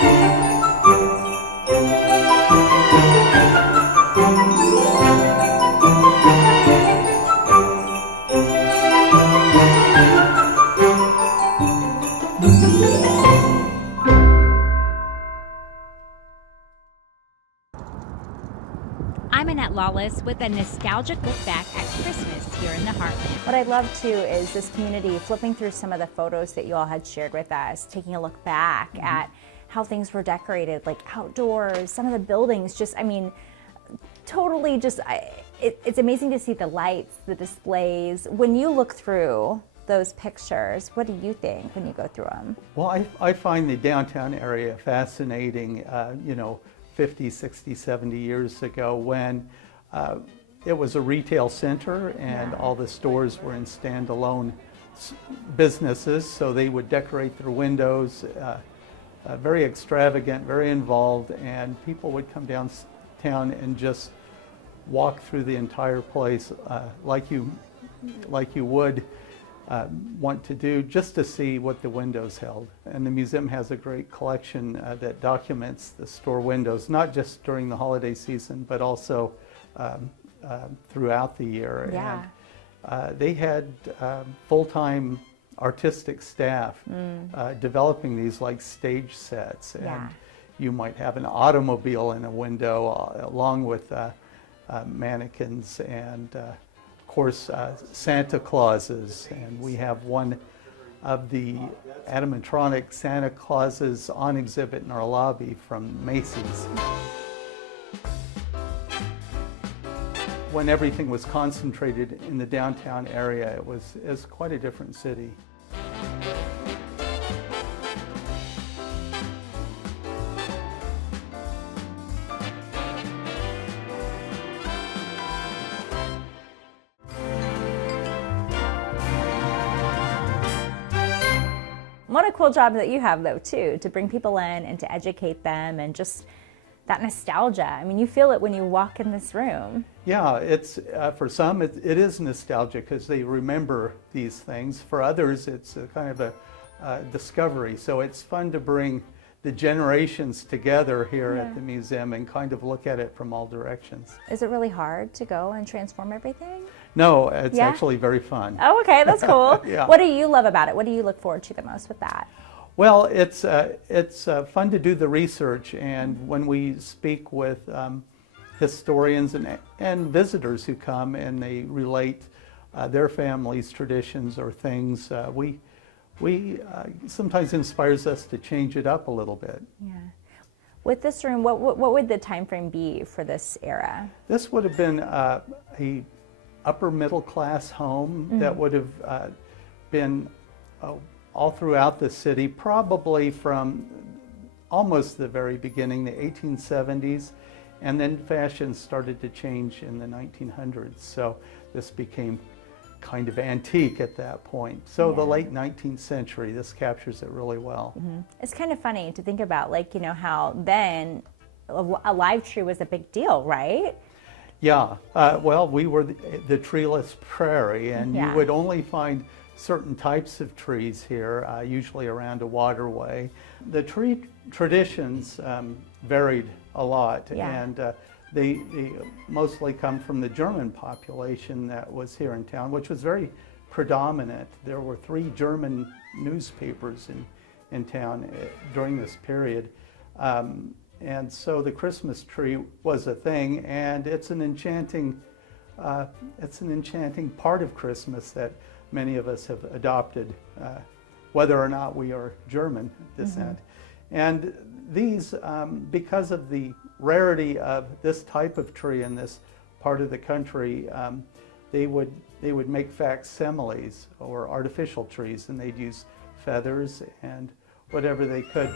I'm Annette Lawless with a nostalgic look back at Christmas here in the Heartland. What I love too is this community, flipping through some of the photos that you all had shared with us, taking a look back at how things were decorated, like outdoors, some of the buildings, just, I mean, totally just, it's amazing to see the lights, the displays. When you look through those pictures, what do you think when you go through them? Well, I find the downtown area fascinating, you know, 50, 60, 70 years ago when it was a retail center and all the stores were in standalone businesses, so they would decorate their windows, very extravagant, very involved, and people would come downtown and just walk through the entire place like you would want to do, just to see what the windows held. And the museum has a great collection that documents the store windows, not just during the holiday season, but also throughout the year. Yeah. And they had full-time artistic staff developing these like stage sets. And you might have an automobile in a window along with mannequins and of course, Santa Clauses, and we have one of the animatronic Santa Clauses on exhibit in our lobby from Macy's. When everything was concentrated in the downtown area, it was quite a different city. What a cool job that you have, though, too, to bring people in and to educate them, and just that nostalgia. I mean, you feel it when you walk in this room. Yeah, it's for some it is nostalgic because they remember these things. For others, it's a kind of a discovery. So it's fun to bring the generations together here at the museum and kind of look at it from all directions. Is it really hard to go and transform everything? No, it's actually very fun. Oh, okay, that's cool. Yeah. What do you love about it? What do you look forward to the most with that? Well, it's fun to do the research, and when we speak with historians and visitors who come and they relate their family's traditions or things, we sometimes inspires us to change it up a little bit. Yeah. With this room, what would the time frame be for this era? This would have been a upper middle class home that would have been all throughout the city, probably from almost the very beginning, the 1870s, and then fashion started to change in the 1900s. So this became kind of antique at that point. So the late 19th century, this captures it really well. It's kind of funny to think about, like, you know, how then a live tree was a big deal, right? Yeah, well, we were the treeless prairie, and you would only find certain types of trees here, usually around a waterway. The tree traditions varied a lot, and they mostly come from the German population that was here in town, which was very predominant. There were 3 German newspapers in town during this period. And so the Christmas tree was a thing, and it's an enchanting part of Christmas that many of us have adopted, whether or not we are German descent. And these, because of the rarity of this type of tree in this part of the country, they would make facsimiles or artificial trees, and they'd use feathers and whatever they could.